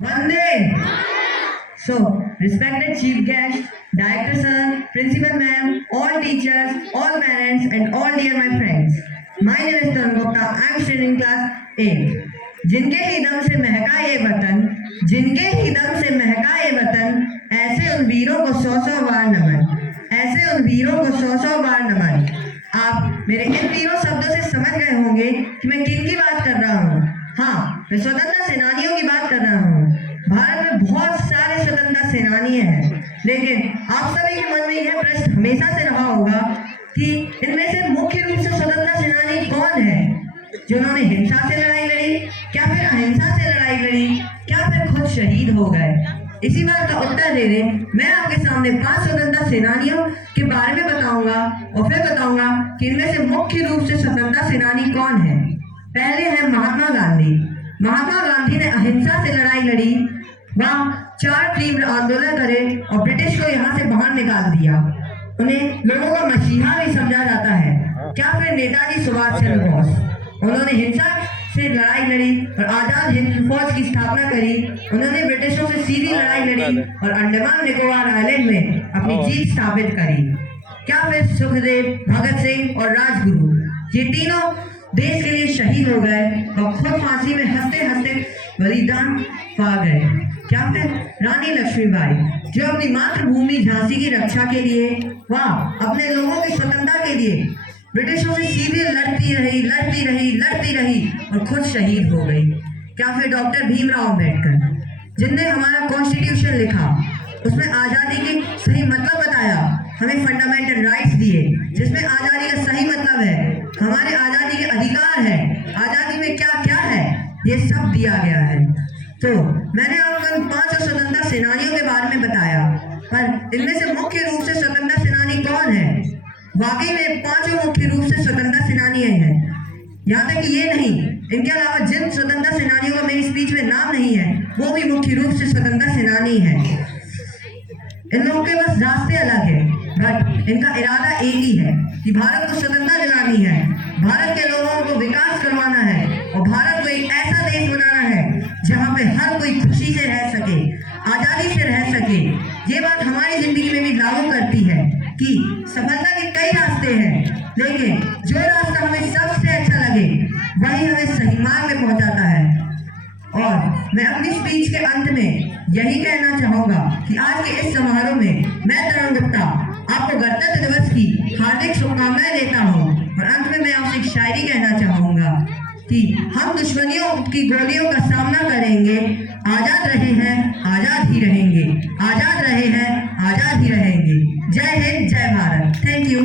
Vande. So, respected chief guest, director sir, principal ma'am, all teachers, all parents, and all dear my friends. My name is Tarun Gupta. I am studying class 8. जिनके ही दम से महका ये वतन, जिनके ही दम से महका ये वतन, ऐसे उन वीरों को 100 बार नमन, ऐसे उन वीरों को 100 बार नमन। आप मेरे इन तीनों शब्दों से समझ गए होंगे कि मैं किन की बात कर रहा हूँ। हाँ, मैं स्वतंत्रता सेनानियों की बात कर रहा हूँ। भारत में बहुत सारे स्वतंत्रता सेनानी हैं, लेकिन आप सभी के मन में यह प्रश्न हमेशा से रहा होगा कि इनमें से मुख्य रूप से स्वतंत्रता सेनानी कौन है, जिन्होंने हिंसा से लड़ाई लड़ी, क्या फिर अहिंसा से लड़ाई लड़ी, क्या फिर खुद शहीद हो गए। इसी बात का उत्तर देने मैं आपके सामने 5 स्वतंत्रता सेनानियों के बारे में बताऊंगा और फिर बताऊंगा कि इनमें से मुख्य रूप से स्वतंत्रता सेनानी कौन है। पहले है महात्मा गांधी। महात्मा गांधी ने अहिंसा से लड़ाई लड़ी, वह 4 तीव्र आंदोलन करे और ब्रिटिश को यहाँ से बाहर निकाल दिया। उन्हें लोगों का मसीहा भी समझा जाता है। क्या फिर नेताजी सुभाष चंद्र बोस, उन्होंने हिंसा से लड़ाई लड़ी और आजाद हिंद फौज की स्थापना करी। उन्होंने ब्रिटिशों से सीधी लड़ाई लड़ी और अंडमान निकोबार आइलैंड में अपनी जीत स्थापित करी। क्या फिर सुखदेव, भगत सिंह और राजगुरु, ये तीनों देश के लिए शहीद हो गए और खुद फांसी में हंसते हंसते बलिदान पा गए। क्या फिर रानी लक्ष्मीबाई, जो अपनी मातृभूमि झांसी की रक्षा के लिए, वह अपने लोगों की स्वतंत्रता के लिए ब्रिटिशों से सीधे लड़ती रही और खुद शहीद हो गई। क्या फिर डॉक्टर भीमराव अंबेडकर, जिनने हमारा कॉन्स्टिट्यूशन लिखा, उसमें आज़ादी की सही मतलब बताया, हमें फंडामेंटल राइट्स दिए, जिसमें आज़ादी का सही मतलब है, हमारे आज़ादी के अधिकार है, आज़ादी में क्या क्या है, ये सब दिया गया है। तो मैंने आपको 5 स्वतंत्रता सेनानियों के बारे में बताया, पर इनमें से मुख्य रूप से स्वतंत्रता सेनानी कौन है? वाकई में 5 मुख्य रूप से स्वतंत्रता सेनानी हैं। यहाँ तक कि ये नहीं, इनके अलावा जिन स्वतंत्रता सेनानियों का मेरी स्पीच में नाम नहीं है, वो भी मुख्य रूप से स्वतंत्रता सेनानी है। इन लोगों के बस रास्ते अलग है, बट इनका इरादा एक ही है कि भारत को स्वतंत्रता दिलानी है, भारत के लोगों को विकास करवाना है और भारत को एक ऐसा देश बनाना है जहाँ पे हर कोई खुशी से रह सके, आजादी से रह सके। ये बात हमारी जिंदगी में भी लागू करती है कि सफलता के कई रास्ते हैं, लेकिन जो रास्ता हमें सबसे अच्छा लगे वही हमें सही मार्ग में पहुंचाता है। और मैं अपनी स्पीच के अंत में यही कहना चाहूंगा कि आज के इस समारोह में मैं तरुण गुप्ता आपको गणतंत्र दिवस की हार्दिक शुभकामनाएं देता हूं और अंत में मैं आपसे एक शायरी कहना चाहूंगा कि हम दुश्मनियों की गोलियों का सामना करेंगे, आजाद रहे हैं आजाद ही रहेंगे, आजाद रहे हैं आजाद ही रहेंगे। जय हिंद, जय भारत। Thank you.